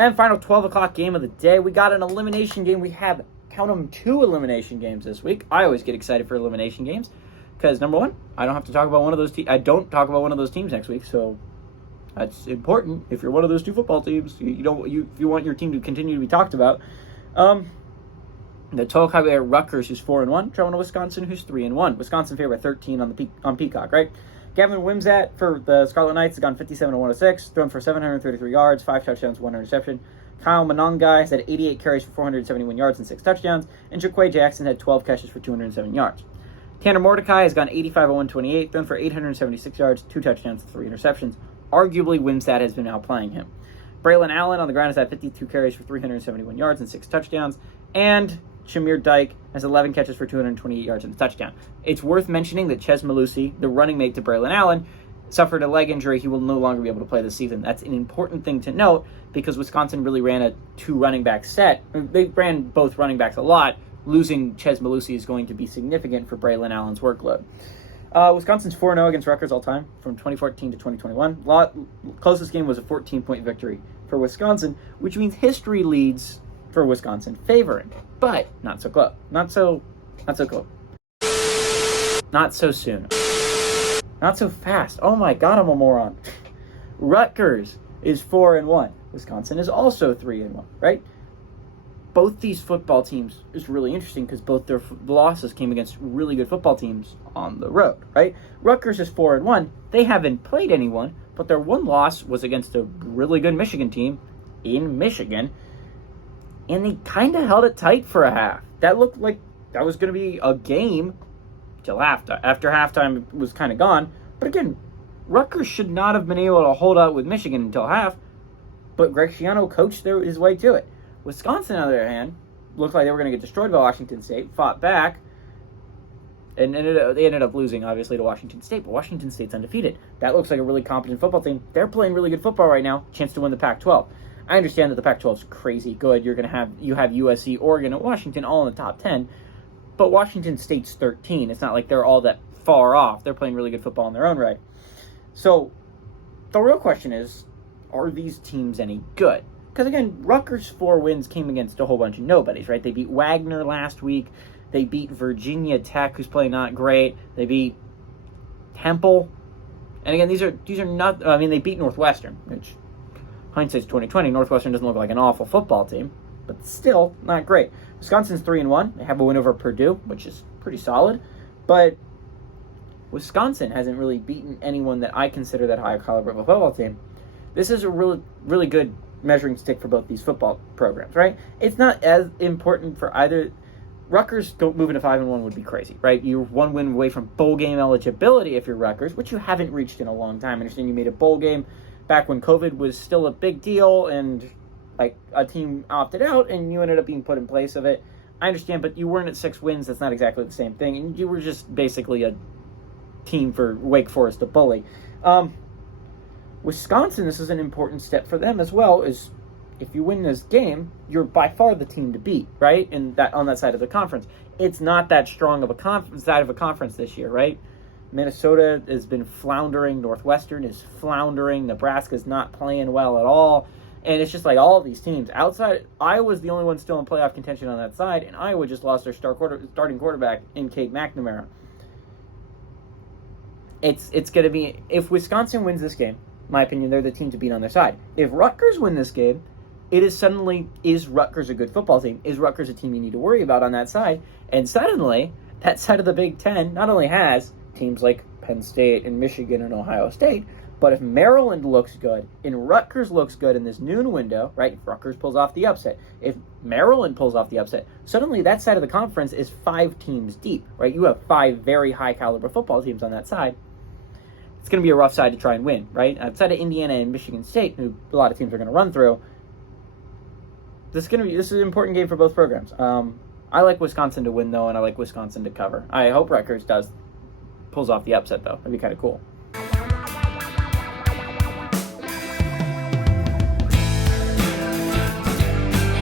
And final 12 o'clock game of the day. We got an elimination game. We have, count them, 2 elimination games this week. I always get excited for elimination games because, number one, I don't have to talk about one of those I don't talk about one of those teams next week, so that's important. If you're one of those 2 football teams, if you want your team to continue to be talked about. The total at Rutgers, who's 4-1, traveling to Wisconsin, who's 3-1. Wisconsin favored by 13 on Peacock, right? Gavin Wimsatt for the Scarlet Knights has gone 57-106, thrown for 733 yards, 5 touchdowns, 1 interception. Kyle Monongai has had 88 carries for 471 yards and 6 touchdowns, and Jaquay Jackson had 12 catches for 207 yards. Tanner Mordecai has gone 85-128, thrown for 876 yards, 2 touchdowns, 3 interceptions. Arguably, Wimsatt has been outplaying him. Braylon Allen on the ground has had 52 carries for 371 yards and 6 touchdowns, and Shamir Dyke has 11 catches for 228 yards and a touchdown. It's worth mentioning that Chez Mellusi, the running mate to Braylon Allen, suffered a leg injury. He will no longer be able to play this season. That's an important thing to note because Wisconsin really ran a 2 running back set. They ran both running backs a lot. Losing Chez Mellusi is going to be significant for Braylon Allen's workload. Wisconsin's 4-0 against Rutgers all time from 2014 to 2021. Closest game was a 14-point victory for Wisconsin, which means history leads for Wisconsin favoring, but not so close. Not so close. Not so soon. Not so fast. Oh my God, I'm a moron. Rutgers is 4-1. Wisconsin is also 3-1, right? Both these football teams is really interesting because both their losses came against really good football teams on the road, right? Rutgers is 4-1. They haven't played anyone, but their one loss was against a really good Michigan team in Michigan, and they kind of held it tight for a half. That looked like that was going to be a game till after halftime was kind of gone. But again, Rutgers should not have been able to hold out with Michigan until half, but Greg Schiano coached his way to it. Wisconsin, on the other hand, looked like they were going to get destroyed by Washington State, fought back, and they ended up losing, obviously, to Washington State, but Washington State's undefeated. That looks like a really competent football team. They're playing really good football right now, chance to win the Pac-12. I understand that the Pac-12 is crazy good. You have USC, Oregon, and Washington all in the top 10, but Washington State's 13. It's not like they're all that far off. They're playing really good football in their own right. So the real question is, are these teams any good? Because again, Rutgers' 4 wins came against a whole bunch of nobodies, right? They beat Wagner last week. They beat Virginia Tech, who's playing not great. They beat Temple. And again, these are not, I mean, they beat Northwestern, which hindsight's 2020. Northwestern doesn't look like an awful football team, but still not great. Wisconsin's 3-1. They have a win over Purdue, which is pretty solid. But Wisconsin hasn't really beaten anyone that I consider that high caliber of a football team. This is a really, really good measuring stick for both these football programs, right? It's not as important for either. Rutgers moving to 5-1 would be crazy, right? You're 1 win away from bowl game eligibility if you're Rutgers, which you haven't reached in a long time. I understand you made a bowl game back when COVID was still a big deal and like a team opted out and you ended up being put in place of it. I understand, but you weren't at 6 wins. That's not exactly the same thing. And you were just basically a team for Wake Forest to bully. Wisconsin, this is an important step for them as well, is if you win this game, you're by far the team to beat, right? And that on that side of the conference. It's not that strong of a side of a conference this year, right? Minnesota has been floundering. Northwestern is floundering. Nebraska's not playing well at all. And it's just like all of these teams. Outside, Iowa's the only one still in playoff contention on that side, and Iowa just lost their starting quarterback in Cade McNamara. It's going to be, if Wisconsin wins this game, in my opinion, they're the team to beat on their side. If Rutgers win this game, it is suddenly, is Rutgers a good football team? Is Rutgers a team you need to worry about on that side? And suddenly, that side of the Big Ten not only has teams like Penn State and Michigan and Ohio State, but if Maryland looks good and Rutgers looks good in this noon window, right, if Rutgers pulls off the upset, if Maryland pulls off the upset, suddenly that side of the conference is 5 teams deep, right? You have 5 very high-caliber football teams on that side. It's going to be a rough side to try and win, right? Outside of Indiana and Michigan State, who a lot of teams are going to run through, this is an important game for both programs. I like Wisconsin to win, though, and I like Wisconsin to cover. I hope Rutgers pulls off the upset, though. That'd be kind of cool.